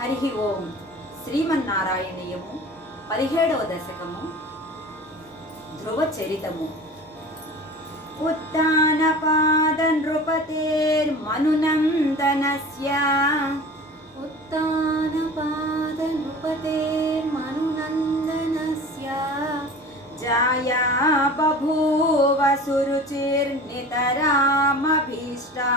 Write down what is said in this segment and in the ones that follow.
హరి ఓం శ్రీమన్నారాయణీయము 17వ దశకము ధ్రువ చరితము. ఉత్తానపాద నృపతేర్మనునందనస్య జాయా బభూవ సురుచిర్నితరామభీష్టా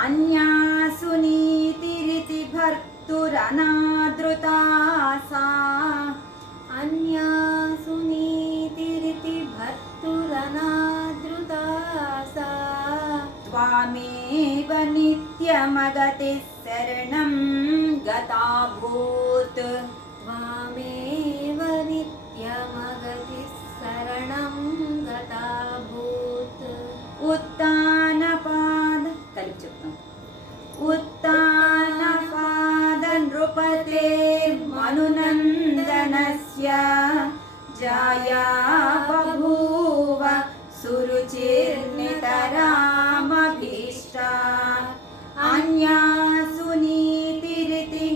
అన్యాసు నీతిరితి భర్తురనాదృతా సా త్వామేవ నిత్యమగతి శరణం గతాభూత్ ఉత్తానపాద కలిపి చెప్తాం. ఉత్తానపాద నృపతేర్మనునందనస్య జాయా బభూవ సురుచిర్నితరామభీష్టా అన్యాసు నీతిరితి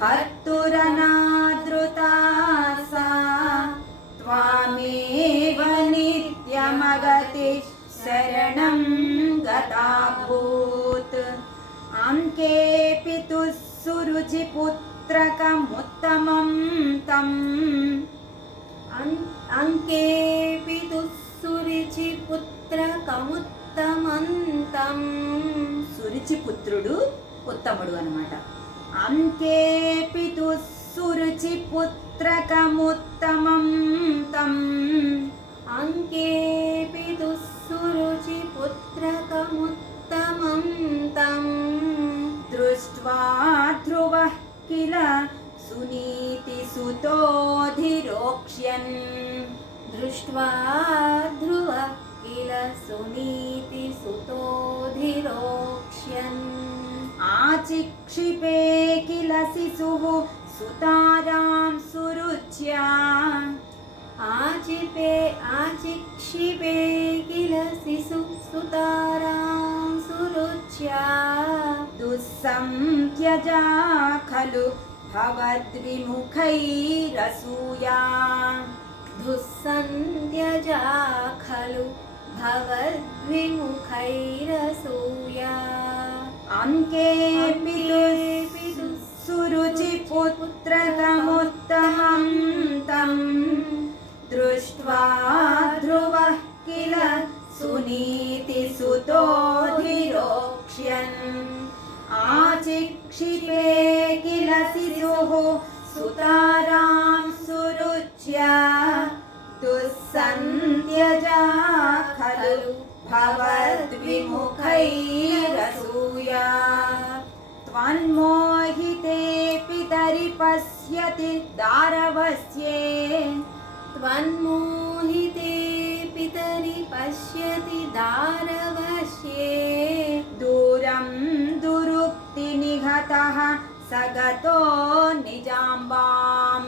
భర్తురనాదృతా సా త్వామేవ నిత్యమగతి శరణం గతాభూత్. అంకేపి తుస్సురుచి పుత్రకముత్తమం తం సురుచి పుత్రుడు ఉత్తముడు అన్నమాట. అంకేపి తుస్సురుచి పుత్రకముత్తమం తం దృష్ట్వా ధ్రువః కిల సునీతిసుతోధిరోక్ష్యన్ ఆచిక్షిపే కిల శిశుః సుతారాం సురుచ్యా ఆచిక్షిపే కిల సుతారాం సురుచ్యా దుస్సంత్యజా ఖలు భవద్విముఖైరసూయా అంకేపి సురుచి పుత్రకముత్తమం తం దృష్ట్వా ధ్రువః కిల సునీతిసుతోధిరోక్ష్యన్ ఆచిక్షిపే కిల శిశుః సుతారాం సురుచ్యా దుస్సంత్యజా ఖలు భవద్విముఖైరసూయా త్వన్మోహితే పితరి పశ్యతి దారవస్యే దూరం దురుక్తి నిహతః సగతో నిజాంబాం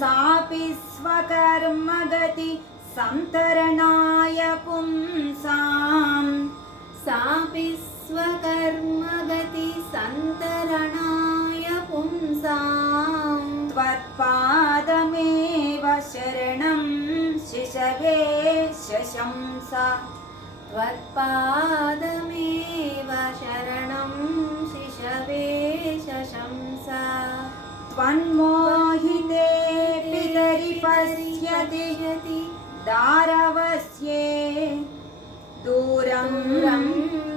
సాపి స్వకర్మగతి సంతరణాయ పుంసాం త్వత్పాదమేవ శరణం శిశవే శశంసా త్వన్మోహితే పితరి పశ్యతి దారవస్యే దూరం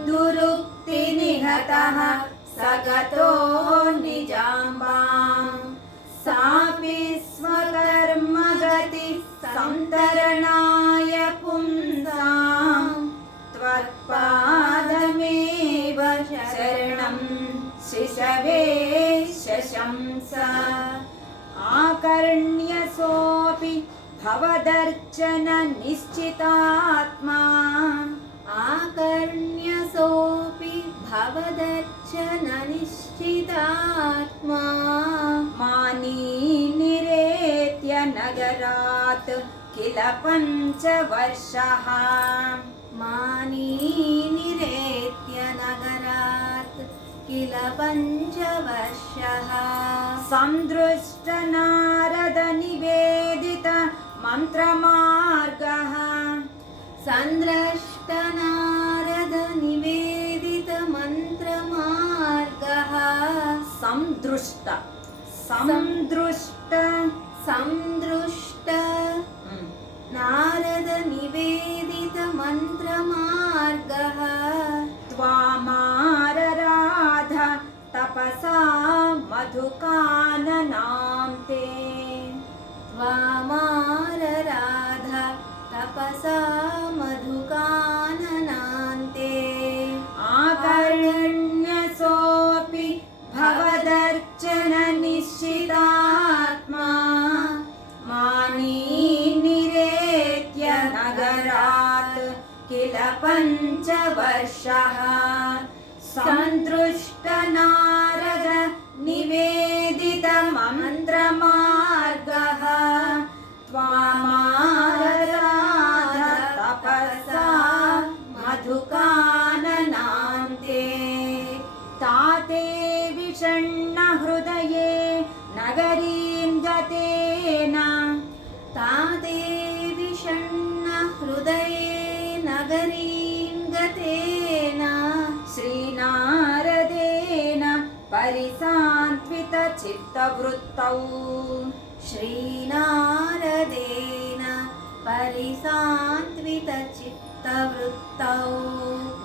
దురుక్తి నిహతః సగతో నిజాంబాం సాపి స్వకర్మగతి సంతరణాయ పుంసాం త్వత్పాదమేవ శరణం శిశవే శశంసా ఆకర్ణ్యసోపి భవదర్చన నిశ్చితాత్మా ఆకర్ణ్యసోపి భవదర్చన నిశ్చితాత్మా निश्चितात्मा मानी निरेत्य नगरात् किल पञ्चवर्षः मानी निरेत्य नगरात् किल पञ्चवर्षः सन्दृष्ट नारद निवेदित मन्त्रमार्गः सन्द्रष्ट नारद निवेदित मन्त्रमार्गः सन्दृष्ट नारद निवेदित मन्त्रमार्गः त्वामारराध तपसा मधुकाननां ते त्वामारराध तपसा मधुकाननान्ते आकर्ण्यसोऽपि भवदर्चन निश्चितात्मा मानी निरेत्य नगरात् किल पञ्चवर्षः सन्दृष्ट नारद निवेदित मन्त्रमार्गः त्वामारराध तपसा मधुकाननान्ते ताते विषण्ण हृदये नगरीं गतेन ताते विषण्ण हृदये नगरीं गतेन श्रीनारदेन परिसान्त्वित चित्तवृत्तौ श्रीनारदेन परिसान्त्वित चित्तवृत्तौ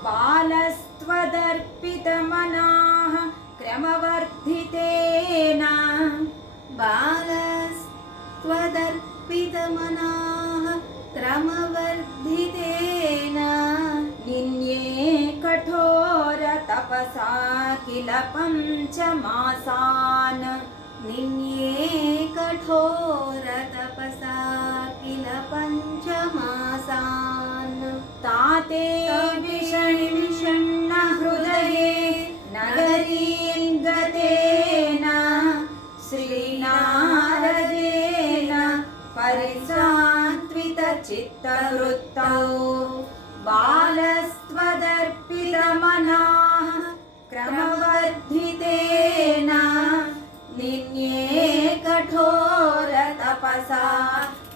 बालस्त्वदर्पितमनाः क्रमवर्धितेन बालस्त्वदर्पितमनाः क्रमवर्धितेन निन्ये कठोर तपसा किल पञ्चमासान् निन्ये कठोर तपसा किल पञ्चमासान् ताते विषण्ण हृदये नगरीं गतेन श्रीनारदेन परिसान्त्वित चित्तवृत्तौ बालस्त्वदर्पितमनाः क्रमवर्धितेन निन्ये कठोर तपसा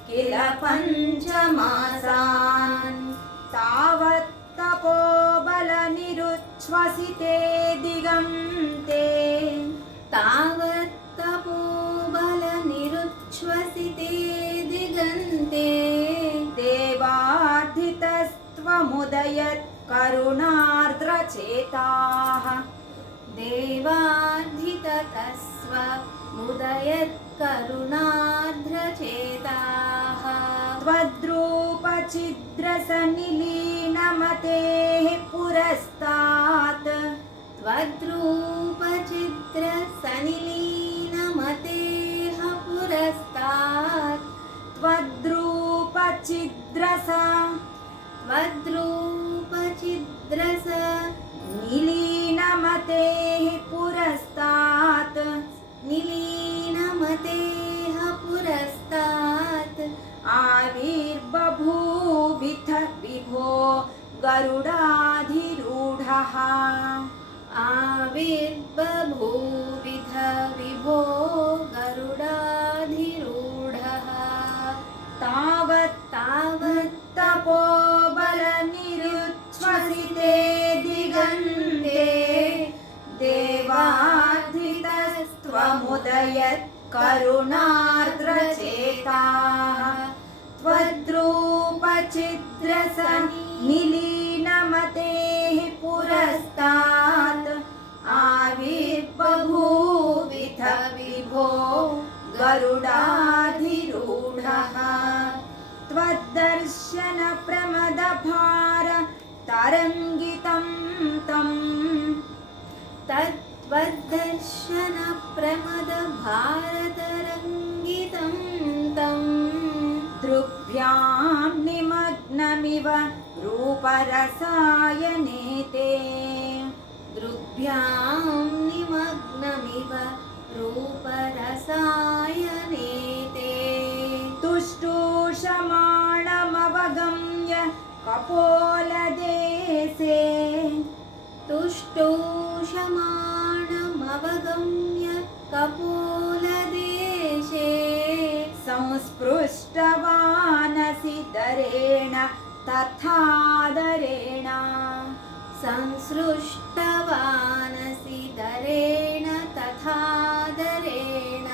किल पञ्चमासान् तावत् तपोबलनिरुच्छ्वसिते दिगन्ते तावत् तपोबलनिरुच्छ्वसिते दिगन्ते देवार्धितस्त्वमुदयत् करुणार्द्रचेताः देवार्धितस्व मुदयत् करुणार्द्रचेताः त्वद्रूपचिद्रसनिलीनमतेः पुरस्तात् त्वद्रूपचिद्रसनिलीनमतेः पुरस्तात् त्वद्रूपचिद्रस निलीनमतेः पुरस्तात् निलीनमतेः पुरस्तात् आविर्बभूविथ विभो गरुडाधिरूढः आविर्बभूविध विभो गरुडाधिरूढः तावत् तपोबलनिरुच्छ्वसिते दिगन्ते देवार्धितस्त्वमुदयत् करुणार्द्रचेताः त्वद्रूपचिद्रसनिलीनमतेः पुरस्तात् आविर्बभूविथ विभो गरुडाधिरूढः त्वद्दर्शन प्रमदभार तरङ्गितं तम् तद्वद्दर्शन प्रमद भारतरङ्गितं तम् दृग्भ्यां निमग्नमिव रूपरसायने ते दृग्भ्यां निमग्नमिव रूपरसायने ते तुष्टूषमाणमवगम्य कपोलदेशे तुष्टूषमाणमवगम्य कपोलदेशे संस्पृष्टवानसि दरेण तथादरेण संसृष्टवानसि दरेण तथादरेण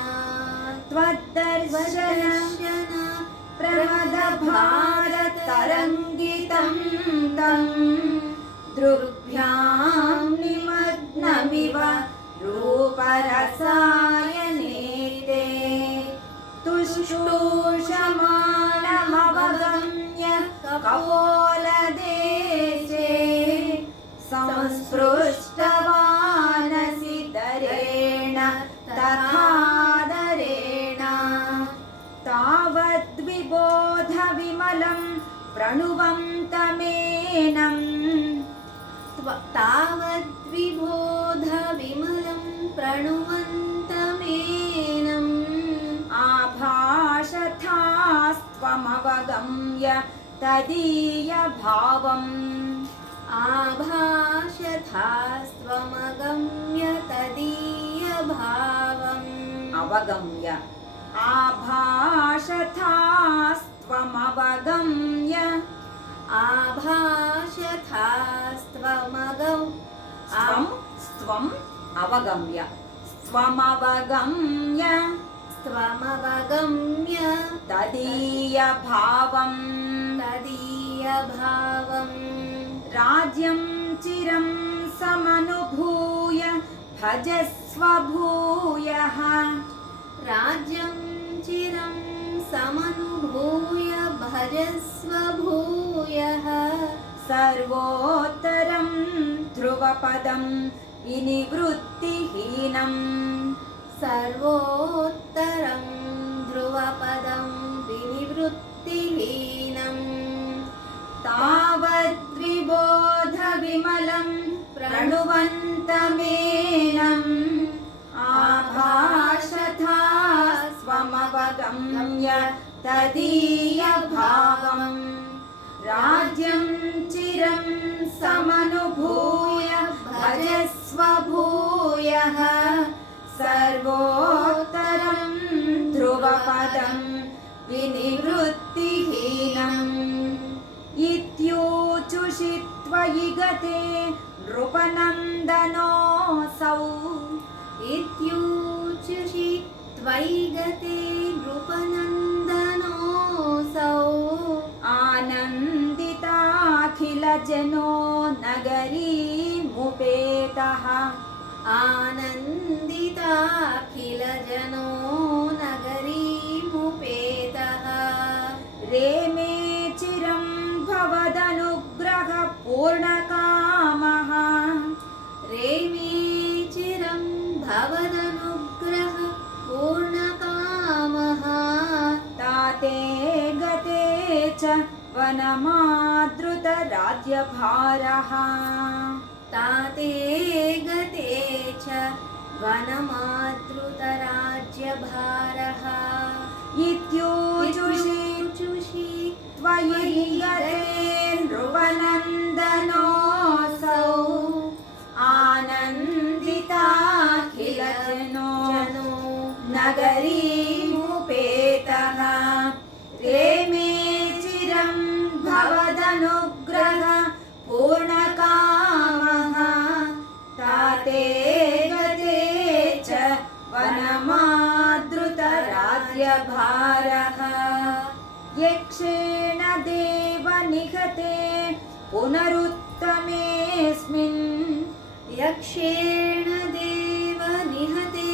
त्वद्दर्शन प्रमदभारतरङ्गितं तं दृग्भ्यां निमग्नमिव रूपरसायने ते तुष्टूषमाणमवगम्य कपोलदेशे संस्पृष्टवानसि दरेण तथादरेण तावद्विबोधविमलं प्रणुवन्तमेनम् तावद्विबोधविमलं प्रणुवन्तमेनम् आभाषथास्त्वमवगम्य तदीयभावम् आभाषथास्त्वमगम्य तदीयभावम् अवगम्य आभाषथास्त्वमवगम्य स्वम् अवगम्य स्वमवगम्य त्वमवगम्य तदीयभावम् राज्यं चिरं समनुभूय भजस्व भूयः राज्यं चिरं समनुभूय भजस्व भूयः सर्वोत्तरं ध्रुवपदं विनिवृत्तिहीनम् सर्वोत्तरं ध्रुवपदं विनिवृत्तिहीनम् तावद्विबोधविमलं प्रणुवन्तमेनम् आभाषथा स्वमवगम्य तदीयभावम् राज्यं चिरं समनुभूय भजस्व भूयः सर्वोत्तरं ध्रुवपदं विनिवृत्तिहीनम् इत्यूचुषि त्वयि गते नृपनन्दनोऽसौ इत्यूचुषि त्वयि गते नृपनन्दनोऽसौ आनन्दिताखिलजनो नगरीमुपेतः आनन्दिताखिलजनो नगरीमुपेतः रेमे चिरं भवदनुग्रहपूर्णकामः रेमे चिरं भवदनुग्रहपूर्णकामः ताते गते च वनमादृतराज्यभारः ताते गते च वनमादृतराज्यभारः इत्यूचुषि त्वयि गते नृपनन्दनोऽसौ आनन्दिताखिलजनो नगरीमुपेतः रेमे चिरं भवदनुग्रहपूर्णकामः ताते गते च वनमादृतराज्यभारः यक्षेण देव निहते पुनरुत्तमेऽस्मिन् यक्षेण देव निहते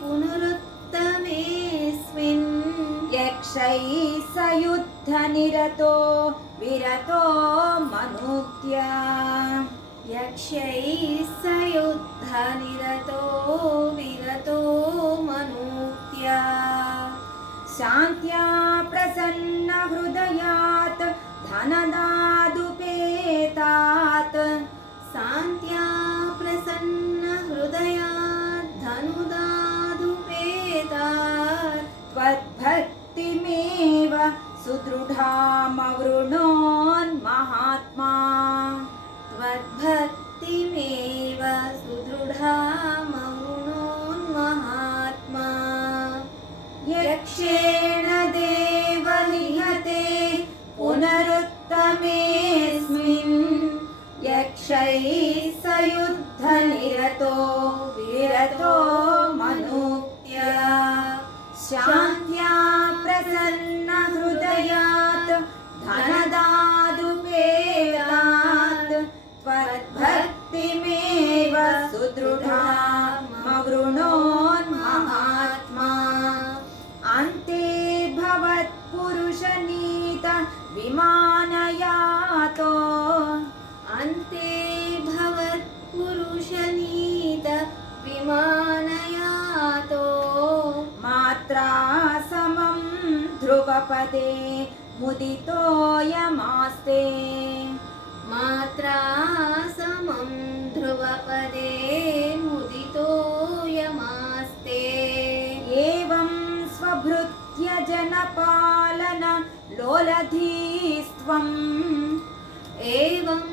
पुनरुत्तमेऽस्मिन् यक्षैः स युद्धनिरतो विरतो मनुज्ञा यक्षैः स युद्धनिरतो विरतो मनुज्ञा शान्त्या प्रसन्नहृदयात् धनदादुपेतात् शान्त्या प्रसन्न सुदृढामवृणोन्महात्मा त्वद्भक्तिमेव सुदृढामवृणोन्महात्मा यक्षेण देवनिहते पुनरुत्तमेऽस्मिन् यक्षैः स युद्धनिरतो विरतो मनुक्त्या शान्त्या प्रसन्नहृदयात् धनदादुपेतात् त्वद्भक्तिमेव सुदृढामवृणोन्महात्मा अन्ते भवत्पुरुषनीत विमानयातो अन्ते भवत्पुरुषनीत विमानयातो मात्रा समं ध्रुवपदे मुदितोऽयमास्ते मात्रा समं ध्रुवपदे मुदितोऽयमास्ते एवं स्वभृत्य जनपालन लोलधीस्त्वम् एवं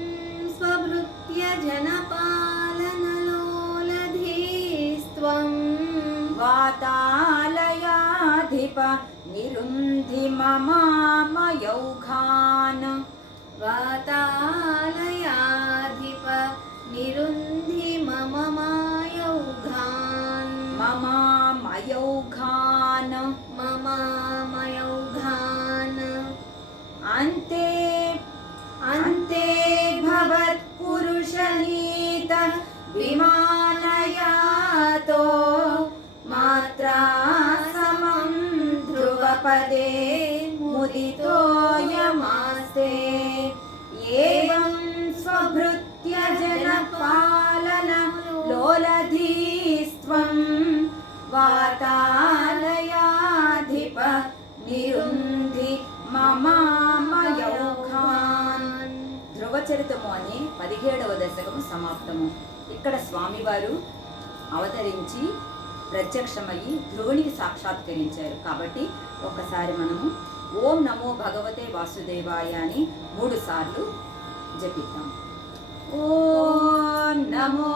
स्वभृत्य जनपालनलोलधीस्त्वं वातालयाधिप निरुन्धि ममामयौघान् वातालयाधिप निरुन्धि मम मायौघान् ममामयौघान् ममामयौघान् अन्ते भवत्पुरुषनीत विमानयातो मात्रा समं ध्रुवपदे मुदितोऽयमास्ते एवं स्वभृत्य जनपालन लोलधीस्त्वं वातालयाधिप నిరుంధి మమామయౌఘాన్. ధ్రువచరితము అనే 17వ దశకము సమాప్తము. ఇక్కడ స్వామివారు అవతరించి ప్రత్యక్షమయ్యి ధ్రువునికి సాక్షాత్కరించారు. కాబట్టి ఒకసారి మనము ఓం నమో భగవతే వాసుదేవాయ అని 3 సార్లు జపిద్దాం. ఓం నమో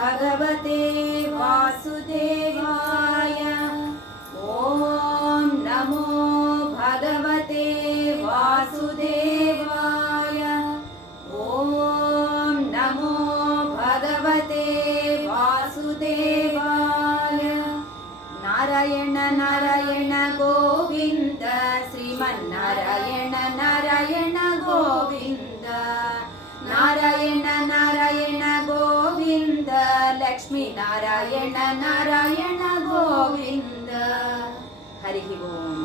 భగవతే వాసుదేవాయ. ఓం నమో భగవతే వాసుదేవాయ. ఓం నమో భగవతే వాసుదేవాయ. నారాయణ నారాయణ గోవింద శ్రీమన్నారాయణ నారాయణ గోవింద. నారాయణ నారాయణ గోవింద లక్ష్మీ నారాయణ నారాయణ గోవింద. హరి ఓం.